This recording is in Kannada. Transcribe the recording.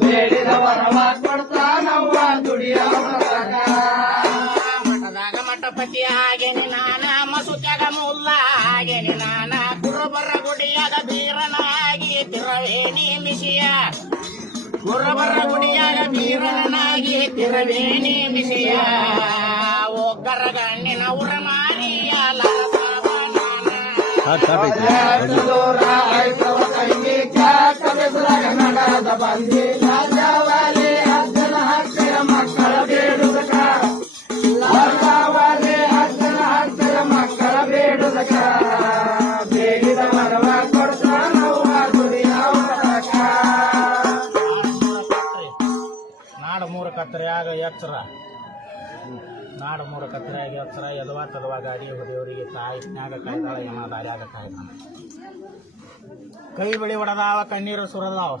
ಬೇಡಿದ ವರವ ಕೊಡ್ತಾನವ್ವ ದುಡಿಯ ಮಠದಾಗ ಮಠಪತಿ ಆಗೇನಿ ನಾನ ಮಸುತ್ಯಾಗ ಮುಲ್ಲ ಆಗೇನಿ ನಾನ ಗುರುಬರ ಗುಡಿಯಾಗ ಬೀರನಾಗಿ ತಿರವೇಣಿ ಮಿಸಿಯ ಗುರುಬರ ಗುಡಿಯಾಗ ಬೀರನಾಗಿ ತಿರವೇಣಿ ಮಿಸಿಯ ಒಗ್ಗರ ಗಣ್ಣಿನ ಉರಮಾನಿಯ ಲರಸಾವ ಬಂದಿ ರಾಜವಾಲೆ ಅಜ್ಜನ ಹತ್ತಿರ ಮಕ್ಕಳ ಬೇಡುದಕ ರಾಜವಾಲೆ ಅಜ್ಜನ ಹತ್ತಿರ ಮಕ್ಕಳ ಬೇಡುದಕ ಬೇಡಿದ ಮರವ ಕೊಡ್ತಾನವ್ವ ದುಡಿಯ ನಾಡ ಮೂರ ಕತ್ತರೆಯಾಗ ಎಚ್ಚರ ನಾಡ ಮೂರ ಕತ್ತರೆಯಾಗ ಎಚ್ಚರ ಎದವಾ ತದವಾ ಗಾಡಿ ಹೊಡೆಯವರಿಗೆ ತಾಯಿನ್ಯಾಗ ಕಾಯ್ದಾಳ ಏನ ದಾರ್ಯಾಗ ಕಾಯ್ದಾನ ಕೈ ಬಳಿ ಹೊಡೆದಾವ ಕಣ್ಣೀರು ಸುರದಾವ